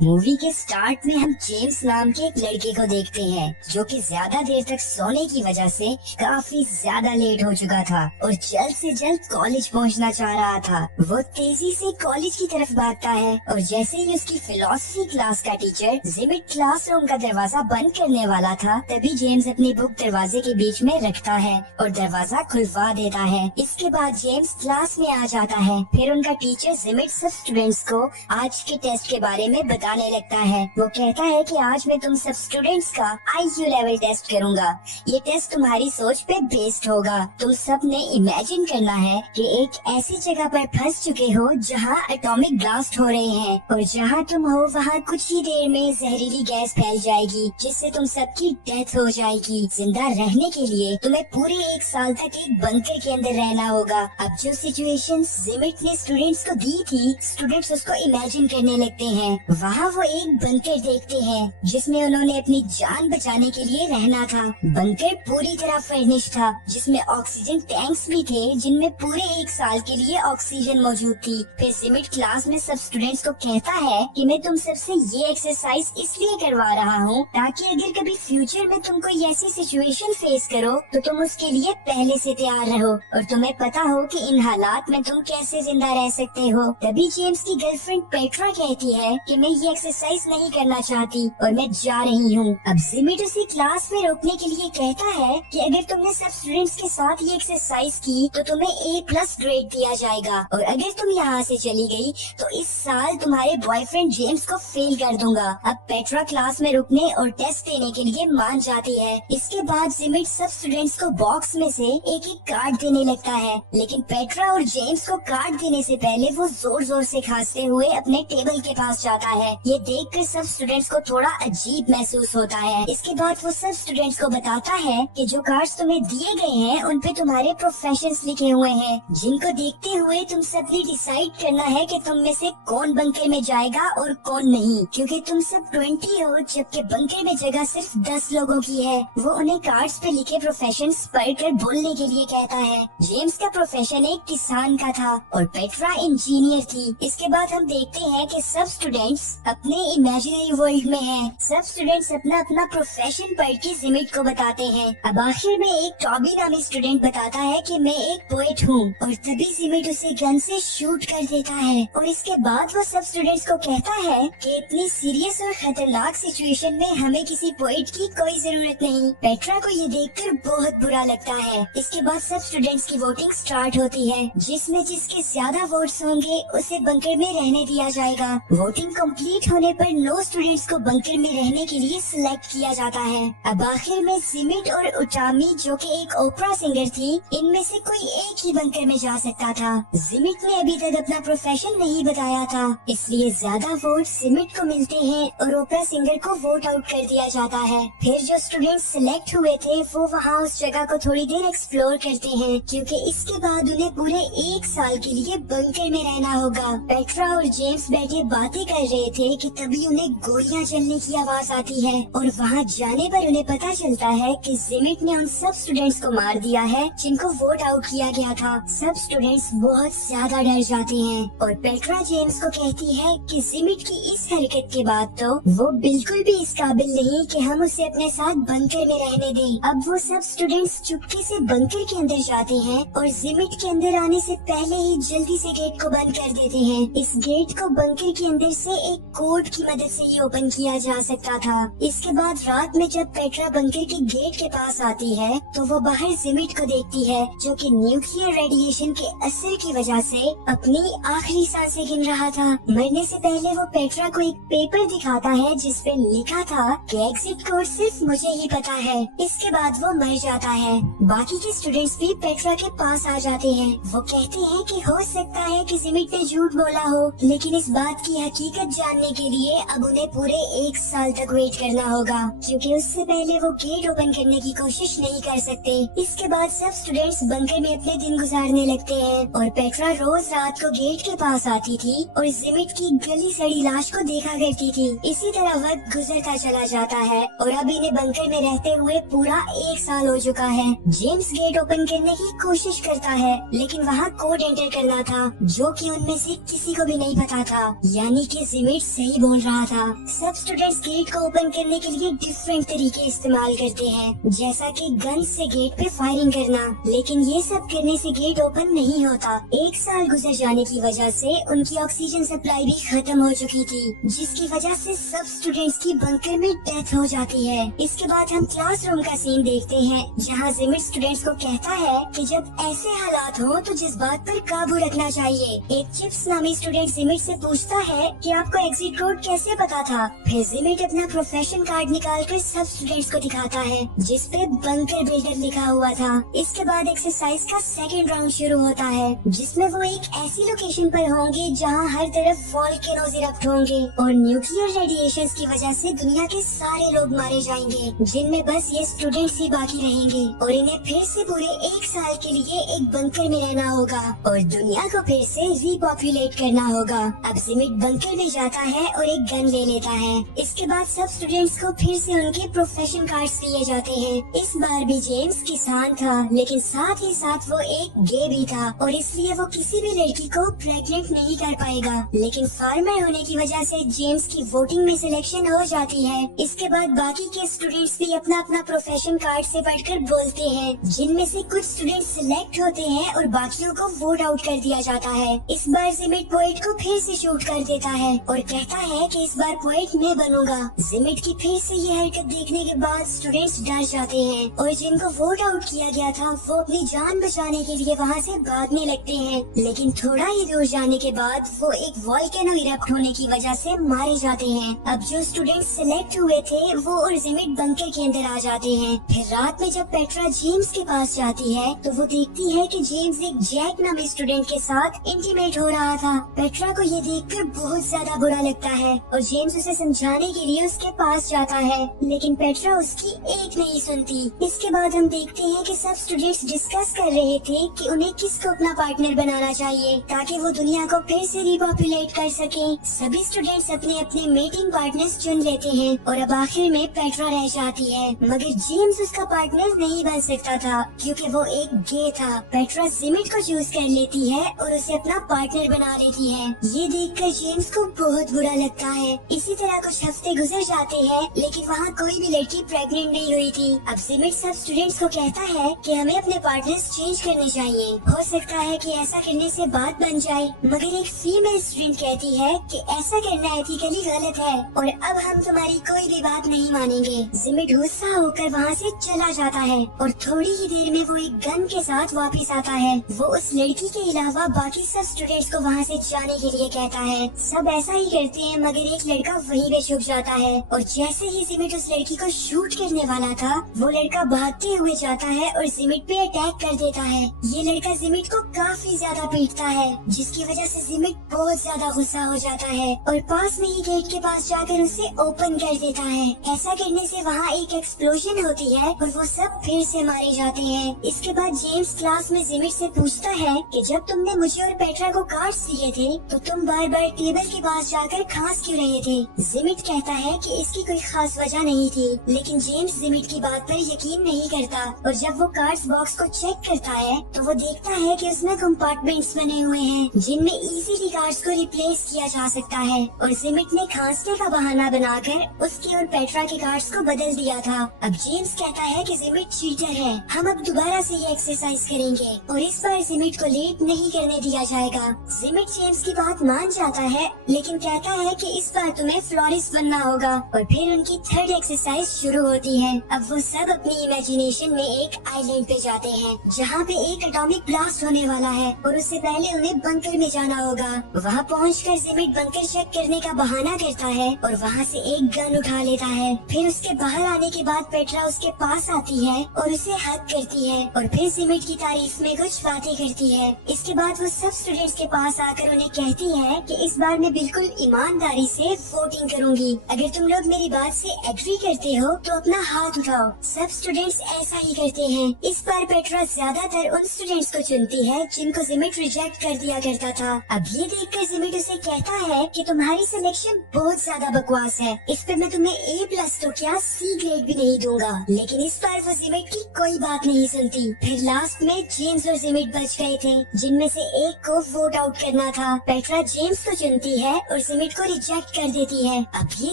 Movie के start में हम जेम्स नाम के एक लड़के को देखते हैं जो कि ज्यादा देर तक सोने की वजह से काफी ज्यादा लेट हो चुका था और जल्द से जल्द कॉलेज पहुंचना चाह रहा था। वो तेजी से कॉलेज की तरफ भागता है और जैसे ही उसकी फिलोसफी क्लास का टीचर जिमिट क्लासरूम का दरवाजा बंद करने वाला था, तभी जेम्स अपनी बुक दरवाजे के बीच में रखता है और दरवाजा खुलवा देता है। इसके बाद जेम्स क्लास में आ जाता है। फिर उनका टीचर जिमिट सब स्टूडेंट्स को आज के टेस्ट के बारे में बताने लगता है। वो कहता है कि आज मैं तुम सब स्टूडेंट्स का IQ लेवल टेस्ट करूंगा। ये टेस्ट तुम्हारी सोच पे बेस्ड होगा। तुम सब ने इमेजिन करना है कि एक ऐसी जगह पर फंस चुके हो जहां एटॉमिक ब्लास्ट हो रहे हैं और जहां तुम हो वहां कुछ ही देर में जहरीली गैस फैल जाएगी जिससे तुम सबकी डेथ हो जाएगी। जिंदा रहने के लिए तुम्हें पूरे 1 साल तक एक बंकर के अंदर रहना होगा। अब जो सिचुएशन जिमिट ने स्टूडेंट्स को दी थी, स्टूडेंट्स उसको इमेजिन करने लगते हैं। वहाँ वो एक बंकर देखते हैं जिसमें उन्होंने अपनी जान बचाने के लिए रहना था। बंकर पूरी तरह फर्निश था जिसमें ऑक्सीजन टैंक्स भी थे जिनमें पूरे 1 साल के लिए ऑक्सीजन मौजूद थी। फिर जिमिट क्लास में सब स्टूडेंट्स को कहता है कि मैं तुम सबसे ये एक्सरसाइज इसलिए करवा रहा हूँ ताकि अगर कभी फ्यूचर में तुम कोई ऐसी सिचुएशन फेस करो तो तुम उसके लिए पहले से तैयार रहो और तुम्हें पता हो कि इन हालात में तुम कैसे जिंदा रह सकते हो। तभी जेम्स की गर्लफ्रेंड पेट्रा कहती है कि मैं ये एक्सरसाइज नहीं करना चाहती और मैं जा रही हूँ। अब जिमिट उसे क्लास में रोकने के लिए कहता है कि अगर तुमने सब स्टूडेंट्स के साथ ये एक्सरसाइज की तो तुम्हें A+ ग्रेड दिया जाएगा और अगर तुम यहाँ से चली गई तो इस साल तुम्हारे बॉयफ्रेंड जेम्स को फेल कर दूंगा। अब पेट्रा क्लास में रुकने और टेस्ट देने के लिए मान जाती है। इसके बाद जिमिट सब स्टूडेंट्स को बॉक्स में से एक एक कार्ड देने लगता है, लेकिन पेट्रा और जेम्स को कार्ड देने से पहले वो जोर जोर से खांसते हुए अपने टेबल के पास जाता है। ये देखकर सब स्टूडेंट्स को थोड़ा अजीब महसूस होता है। इसके बाद वो सब स्टूडेंट्स को बताता है कि जो कार्ड्स तुम्हें दिए गए हैं उन पे तुम्हारे प्रोफेशंस लिखे हुए हैं जिनको देखते हुए तुम सब ने डिसाइड करना है कि तुम में से कौन बंकर में जाएगा और कौन नहीं, क्योंकि तुम सब 20 हो जबकि बंकर में जगह सिर्फ 10 लोगों की है। वो उन्हें कार्ड्स पे लिखे प्रोफेशंस पढ़कर बोलने के लिए कहता है। जेम्स का प्रोफेशन एक किसान का था और पेट्रा इंजीनियर थी। इसके बाद हम देखते हैं कि सब स्टूडेंट्स अपने इमेजिनरी वर्ल्ड में हैं। सब स्टूडेंट्स अपना अपना प्रोफेशन पढ़ के जिमिट को बताते हैं। अब आखिर में एक टॉबी नामी स्टूडेंट बताता है कि मैं एक पोएट हूँ और तभी जिमिट उसे गन से शूट कर देता है और इसके बाद वो सब स्टूडेंट्स को कहता है कि इतनी सीरियस और खतरनाक सिचुएशन में हमें किसी पोएट की कोई जरूरत नहीं। पेट्रा को ये देखकर बहुत बुरा लगता है। इसके बाद सब स्टूडेंट्स की वोटिंग स्टार्ट होती है जिसमें जिसके ज्यादा वोट्स होंगे उसे बंकर में रहने दिया जाएगा। वोटिंग कंप्लीट होने पर 9 स्टूडेंट्स को बंकर में रहने के लिए सिलेक्ट किया जाता है। अब आखिर में जिमिट और उटामी जो कि एक ओपरा सिंगर थी, इनमें से कोई एक ही बंकर में जा सकता था। जिमिट ने अभी तक अपना प्रोफेशन नहीं बताया था, इसलिए ज्यादा वोट जिमिट को मिलते हैं और ओपरा सिंगर को वोट आउट कर दिया जाता है। फिर जो स्टूडेंट्स सिलेक्ट हुए थे वो वहाँ उस जगह को थोड़ी देर एक्सप्लोर करते हैं क्योंकि इसके बाद उन्हें पूरे 1 साल के लिए बंकर में रहना होगा। पेट्रा और जेम्स बैठे बातें कर रहे थे कि तभी उन्हें गोलियां चलने की आवाज आती है और वहां जाने पर उन्हें पता चलता है कि जिमिट ने उन सब स्टूडेंट्स को मार दिया है जिनको वोट आउट किया गया था। सब स्टूडेंट्स बहुत ज्यादा डर जाते हैं और पेट्रा जेम्स को कहती है कि जिमिट की इस हरकत के बाद तो वो बिल्कुल भी इस काबिल नहीं कि हम उसे अपने साथ बंकर में रहने दें। अब वो सब स्टूडेंट्स चुपके से बंकर के अंदर जाते हैं और जिमिट के अंदर आने से पहले ही जल्दी से गेट को बंद कर देते हैं। इस गेट को बंकर के अंदर से एक कोड की मदद से ही ओपन किया जा सकता था। इसके बाद रात में जब पेट्रा बंकर के गेट के पास आती है तो वो बाहर जिमिट को देखती है जो कि न्यूक्लियर रेडिएशन के असर की वजह से अपनी आखिरी सांसें गिन रहा था। मरने से पहले वो पेट्रा को एक पेपर दिखाता है जिसपे लिखा था कि एग्जिट कोड सिर्फ मुझे ही पता है। इसके बाद वो मर जाता है। बाकी के स्टूडेंट्स भी पेट्रा के पास आ जाते हैं। वो कहते हैं कि हो सकता है कि जिमिट ने झूठ बोला हो, लेकिन इस बात की हकीकत जानने के लिए अब उन्हें पूरे 1 साल तक वेट करना होगा क्योंकि उससे पहले वो गेट ओपन करने की कोशिश नहीं कर सकते। इसके बाद सब स्टूडेंट्स बंकर में अपने दिन गुजारने लगते हैं और पेट्रा रोज रात को गेट के पास आती थी और जिमिट की गली सड़ी लाश को देखा करती थी। इसी तरह वक्त गुजरता चला जाता है और अब इन्हें बंकर में रहते हुए पूरा 1 साल हो चुका है। जेम्स गेट ओपन करने की कोशिश करता है लेकिन वहाँ कोड एंटर करना था जो कि उनमें से किसी को भी नहीं पता था, यानी कि जिमिट सही बोल रहा था। सब स्टूडेंट्स गेट को ओपन करने के लिए डिफरेंट तरीके इस्तेमाल करते हैं, जैसा कि गन से गेट पे फायरिंग करना, लेकिन ये सब करने से गेट ओपन नहीं होता। एक साल गुजर जाने की वजह से उनकी ऑक्सीजन सप्लाई भी खत्म हो चुकी थी, जिसकी वजह से सब स्टूडेंट्स की बंकर में डेथ हो जाती है। इसके बाद हम क्लासरूम का सीन देखते हैं, जहाँ जिमिट स्टूडेंट्स को कहता है कि जब ऐसे हालात हो तो जज्बात पर काबू रखना चाहिए। एक चिप्स नामी स्टूडेंट जिमिट से पूछता है कि आपको एग्जिट कोड कैसे पता था। फिर जिमिट अपना प्रोफेशन कार्ड निकाल कर सब स्टूडेंट्स को दिखाता है, जिस पे बंकर बिल्डर लिखा हुआ था। इसके बाद एक्सरसाइज का सेकंड राउंड शुरू होता है, जिसमें वो एक ऐसी लोकेशन पर होंगे जहां हर तरफ वोल्केनोज इरप्ट होंगे और न्यूक्लियर रेडिएशंस की वजह से दुनिया के सारे लोग मारे जाएंगे, जिनमें बस ये स्टूडेंट्स ही बाकी रहेंगे और इन्हें फिर से पूरे एक साल के लिए एक बंकर में रहना होगा और दुनिया को फिर से रिपॉपुलेट करना होगा। अब जिमिट बंकर में जाता है और एक गन ले लेता है। इसके बाद सब स्टूडेंट्स को फिर से उनके प्रोफेशन कार्ड्स दिए जाते हैं। इस बार भी जेम्स किसान था, लेकिन साथ ही साथ वो एक गे भी था और इसलिए वो किसी भी लड़की को प्रेग्नेंट नहीं कर पाएगा। लेकिन फार्मर होने की वजह से जेम्स की वोटिंग में सिलेक्शन हो जाती है। इसके बाद बाकी के स्टूडेंट्स भी अपना अपना प्रोफेशन कार्ड से पढ़कर बोलते हैं, जिनमें से कुछ स्टूडेंट्स सिलेक्ट होते हैं और बाकियों को वोट आउट कर दिया जाता है। इस बार जिमिट पोएट को फिर से शूट कर देता है और कहता है कि इस बार पोएट मैं बनूंगा। जिमिट की फिर से ये हरकत देखने के बाद स्टूडेंट्स डर जाते हैं और जिनको वोट आउट किया गया था वो अपनी जान बचाने के लिए वहाँ से भागने लगते हैं। लेकिन थोड़ा ही दूर जाने के बाद वो एक वोल्केनो इरप्ट होने की वजह से मारे जाते हैं। अब जो स्टूडेंट्स सिलेक्ट हुए थे वो और जिमिट बंकर के अंदर आ जाते हैं। फिर रात में जब पेट्रा जेम्स के पास जाती है तो वो देखती है कि जेम्स एक जैक नामी स्टूडेंट के साथ इंटीमेट हो रहा था। पेट्रा को ये देखकर बहुत ज्यादा बुरा लगता है और जेम्स उसे समझाने के लिए उसके पास जाता है, लेकिन पेट्रा उसकी एक नहीं सुनती। इसके बाद हम देखते हैं कि सब स्टूडेंट्स डिस्कस कर रहे थे कि उन्हें किसको अपना पार्टनर बनाना चाहिए ताकि वो दुनिया को फिर से रिपॉपुलेट कर सके। सभी स्टूडेंट्स अपने अपने मेटिंग पार्टनर्स चुन लेते हैं और अब आखिर में पेट्रा रह जाती है, मगर जेम्स उसका पार्टनर नहीं बन सकता था क्योंकि वो एक गे था। पेट्रा जिमिट को चूज कर लेती है और उसे अपना पार्टनर बना लेती है। ये देखकर जेम्स को बहुत बुरा लगता है। इसी तरह कुछ हफ्ते गुजर जाते हैं, लेकिन वहाँ कोई भी लड़की प्रेग्नेंट नहीं हुई थी। अब जिमिट सब स्टूडेंट्स को कहता है कि हमें अपने पार्टनर्स चेंज करने चाहिए, हो सकता है कि ऐसा करने से बात बन जाए। मगर एक फीमेल स्टूडेंट कहती है कि ऐसा करना एथिकली गलत है और अब हम तुम्हारी कोई भी बात नहीं मानेंगे। जिमिट गुस्सा होकर वहाँ से चला जाता है और थोड़ी ही देर में वो एक गन के साथ वापस आता है। वो उस लड़की के अलावा बाकी सब स्टूडेंट्स को वहाँ से जाने के लिए कहता है। सब ऐसा ही करते हैं, मगर एक लड़का वहीं पे छुप जाता है और जैसे ही जिमिट उस लड़की को शूट करने वाला था वो लड़का भागते हुए जाता है और जिमिट पे अटैक कर देता है। ये लड़का जिमिट को काफी ज्यादा पीटता है, जिसकी वजह से जिमिट बहुत ज्यादा गुस्सा हो जाता है और पास में ही गेट के पास जाकर उसे ओपन कर देता है। ऐसा करने से वहाँ एक एक्सप्लोजन होती है और वो सब फिर से मारे जाते हैं। इसके बाद जेम्स क्लास में जिमिट से पूछता है कि जब तुमने मुझे और पेट्रा को कार्ड्स दिए थे तो तुम बार बार टेबल के पास जाकर खांस क्यों रहे थे। जिमिट कहता है कि इसकी कोई खास वजह नहीं थी, लेकिन जेम्स जिमिट की बात पर यकीन नहीं करता और जब वो कार्ड्स बॉक्स को चेक करता है तो वो देखता है कि उसमें कंपार्टमेंट्स बने हुए हैं जिनमें इजीली कार्ड्स को रिप्लेस किया जा सकता है और जिमिट ने खांसने का बहाना बनाकर उसके और पेट्रा के कार्ड्स को बदल दिया था। अब जेम्स कहता है कि जिमिट चीटर है, हम अब दोबारा से ये एक्सरसाइज करेंगे और इस बार जिमिट को लेट नहीं करने दिया जाएगा। जिमिट जेम्स की बात मान जाता है, लेकिन कहता है कि इस बार तुम्हें फ्लोरिस्ट बनना होगा और फिर उनकी थर्ड एक्सरसाइज शुरू होती है। अब वो सब अपनी इमेजिनेशन में एक आइलैंड पे जाते हैं जहाँ पे एक एटॉमिक ब्लास्ट होने वाला है और उससे पहले उन्हें बंकर में जाना होगा। वहाँ पहुंचकर जिमिट बंकर चेक करने का बहाना करता है और वहाँ से एक गन उठा लेता है। फिर उसके बाहर आने के बाद पेट्रा उसके पास आती है और उसे हग करती है और फिर जिमिट की तारीफ में कुछ बातें करती है। इसके बाद वो सब स्टूडेंट्स के पास आकर उन्हें कहती है कि इस बार मैं बिल्कुल ईमानदारी से वोटिंग करूंगी, अगर तुम लोग मेरी बात से एग्री करते हो तो अपना हाथ उठाओ। सब स्टूडेंट्स ऐसा ही करते हैं। इस बार पेट्रा ज्यादातर उन स्टूडेंट्स को चुनती है जिनको जिमिट रिजेक्ट कर दिया करता था। अब ये देखकर जिमिट उसे कहता है कि तुम्हारी सिलेक्शन बहुत ज्यादा बकवास है, इस पे मैं तुम्हें A+ तो क्या C ग्रेड भी नहीं दूंगा। लेकिन इस बार वो जिमिट की कोई बात नहीं सुनती। फिर लास्ट में जेम्स और जिमिट बच गए थे, जिनमें से एक को वोट आउट करना था। पेट्रा जेम्स को चुनती है और जिमिट जिमिट को रिजेक्ट कर देती है। अब ये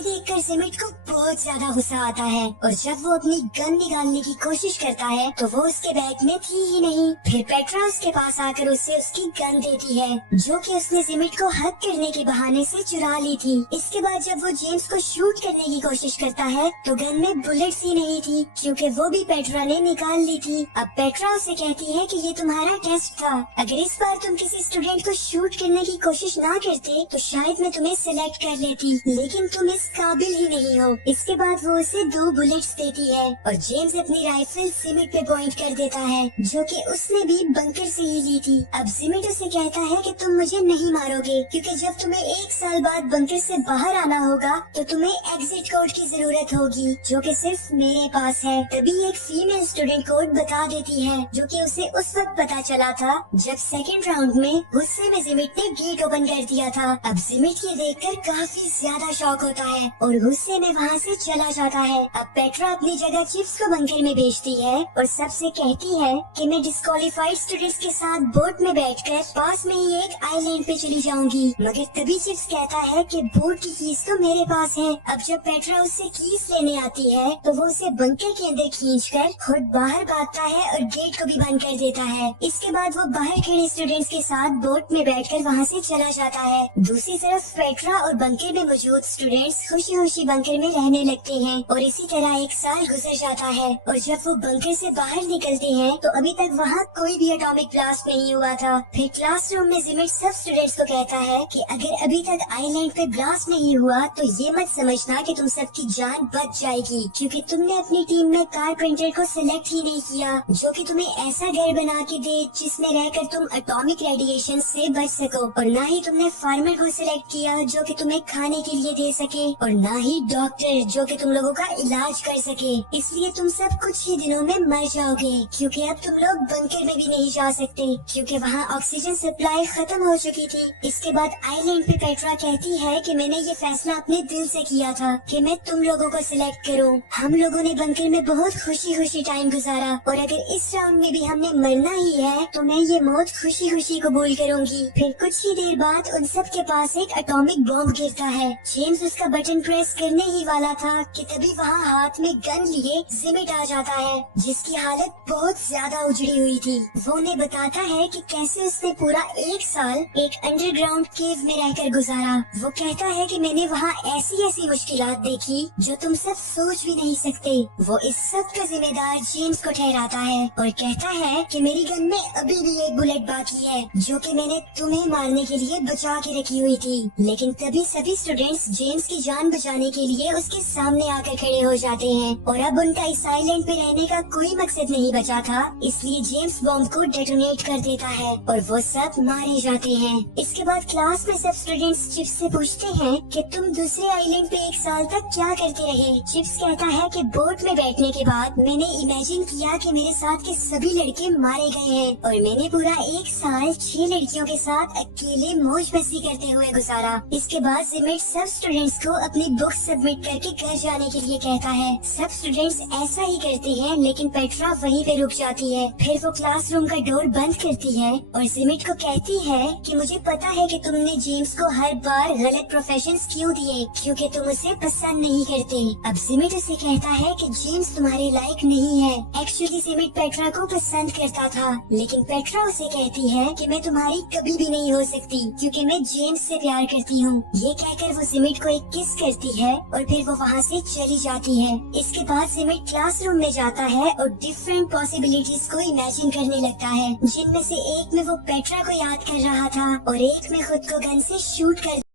देखकर जिमिट को बहुत ज्यादा गुस्सा आता है और जब वो अपनी गन निकालने की कोशिश करता है तो वो उसके बैग में थी ही नहीं। फिर पेट्रा उसके पास आकर उसे उसकी गन देती है जो कि उसने जिमिट को हक करने के बहाने से चुरा ली थी। इसके बाद जब वो जेम्स को शूट करने की कोशिश करता है तो गन में बुलेट्स ही नहीं थी क्योंकि वो भी पेट्रा ने निकाल ली थी। अब पेट्रा उसे कहती है कि ये तुम्हारा टेस्ट था, अगर इस बार तुम किसी स्टूडेंट को शूट करने की कोशिश ना करते तो शायद मैं तुम्हें सिलेक्ट कर लेती, लेकिन तुम इस काबिल ही नहीं हो। इसके बाद वो उसे 2 बुलेट्स देती है और जेम्स अपनी राइफल जिमिट पे पॉइंट कर देता है जो कि उसने भी बंकर से ही ली थी। अब जिमिट उसे कहता है कि तुम मुझे नहीं मारोगे क्योंकि जब तुम्हें 1 साल बाद बंकर से बाहर आना होगा तो तुम्हें एग्जिट कोड की जरूरत होगी जो कि सिर्फ मेरे पास है। तभी एक फीमेल स्टूडेंट कोड बता देती है जो कि उसे उस वक्त पता चला था जब सेकंड राउंड में गुस्से में जिमिट ने गेट ओपन कर दिया था। अब जिमिट ये देखकर काफी ज्यादा शॉक होता है और गुस्से में वहाँ से चला जाता है। अब पेट्रा अपनी जगह चिप्स को बंकर में भेजती है और सबसे कहती है कि मैं डिस्क्वालीफाइड स्टूडेंट्स के साथ बोट में बैठकर पास में ही एक आइलैंड पे चली जाऊंगी। मगर तभी चिप्स कहता है कि बोट की कीज तो मेरे पास है। अब जब पेट्रा उससे कीज लेने आती है तो वो उसे बंकर के अंदर खींचकर खुद बाहर भागता है और गेट को भी बंद कर देता है। इसके बाद वो बाहर खड़े स्टूडेंट्स के साथ बोट में बैठकर वहाँ से चला जाता है। दूसरी तरफ पेट्रा और बंकर में मौजूद स्टूडेंट्स खुशी खुशी बंकर में रहने लगते हैं और इसी तरह 1 साल गुजर जाता है और जब वो बंकर से बाहर निकलते हैं तो अभी तक वहाँ कोई भी एटॉमिक ब्लास्ट नहीं हुआ था। फिर क्लासरूम में जिमिट सब स्टूडेंट्स को कहता है कि अगर अभी तक आइलैंड पे ब्लास्ट नहीं हुआ तो ये मत समझना कि तुम सबकी जान बच जाएगी क्योंकि तुमने अपनी टीम में कारपेंटर को सिलेक्ट ही नहीं किया जो कि तुम्हें ऐसा घर बना के दे जिसमें रहकर तुम एटॉमिक रेडिएशन से बच सको, और ना ही तुमने फार्मर को सिलेक्ट किया जो कि तुम्हें खाने के लिए दे सके, और ना ही डॉक्टर जो कि तुम लोगों का इलाज कर सके। इसलिए तुम सब कुछ ही दिनों में मर जाओगे क्योंकि अब तुम लोग बंकर में भी नहीं जा सकते क्योंकि वहाँ ऑक्सीजन सप्लाई खत्म हो चुकी थी। इसके बाद आइलैंड पे पेट्रा कहती है कि मैंने ये फैसला अपने दिल से किया था कि मैं तुम लोगों को सिलेक्ट करूं। हम लोगों ने बंकर में बहुत खुशी खुशी टाइम गुजारा और अगर इस राउंड में भी हमने मरना ही है तो मैं ये मौत खुशी खुशी कबूल करूंगी। फिर कुछ ही देर बाद उन सब के पास एक एटॉमिक बॉम्ब गिरता है। जेम्स उसका बटन प्रेस करने ही वाला था कि तभी वहाँ हाथ में गन लिए जिमिट आ जाता है जिसकी हालत बहुत ज्यादा उजड़ी हुई थी। वो उन्हें बताता है कि कैसे उसने पूरा 1 साल एक अंडरग्राउंड केव में रहकर गुजारा। वो कहता है कि मैंने वहाँ ऐसी ऐसी मुश्किलात देखी जो तुम सब सोच भी नहीं सकते। वो इस सब का जिम्मेदार जेम्स को ठहराता है और कहता है कि मेरी गन में अभी भी एक बुलेट बाकी है जो कि मैंने तुम्हें मारने के लिए बचा के रखी हुई थी। लेकिन तभी सभी स्टूडेंट्स जेम्स की जान बचाने के लिए उसके सामने आकर खड़े हो जाते हैं और अब उनका इस आइलैंड पे रहने का कोई मकसद नहीं बचा था, इसलिए जेम्स बॉम्ब को डेटोनेट कर देता है और वो सब मारे जाते हैं। इसके बाद क्लास में सब स्टूडेंट्स चिप्स से पूछते हैं कि तुम दूसरे आइलैंड पे 1 साल तक क्या करते रहे। चिप्स कहता है कि बोट में बैठने के बाद मैंने इमेजिन किया कि मेरे साथ के सभी लड़के मारे गए हैं और मैंने पूरा 1 साल 6 लड़कियों के साथ अकेले मौज मस्ती करते हुए गुजारा। इसके बाद जिमिट सब स्टूडेंट्स को अपनी बुक सबमिट करके घर जाने के लिए कहता है। सब स्टूडेंट्स ऐसा ही करते हैं लेकिन पेट्रा वहीं पे रुक जाती है। फिर वो क्लासरूम का डोर बंद करती है और जिमिट को कहती है कि मुझे पता है कि तुमने जेम्स को हर बार गलत प्रोफेशंस क्यों दिए क्योंकि तुम उसे पसंद नहीं करते। अब जिमिट उसे कहता है कि जेम्स तुम्हारे लायक नहीं है। एक्चुअली जिमिट पेट्रा को पसंद करता था लेकिन पेट्रा उसे कहती है कि मैं तुम्हारी कभी भी नहीं हो सकती क्योंकि मैं जेम्स से प्यार करती हूँ। ये कहकर वो जिमिट को एक किस करती है और फिर वो वहाँ से चली जाती है। इसके बाद जिमिट क्लासरूम में जाता है और डिफरेंट पॉसिबिलिटीज को इमेजिन करने लगता है जिनमें से एक में वो पेट्रा को याद कर रहा था और एक में खुद को गन से शूट कर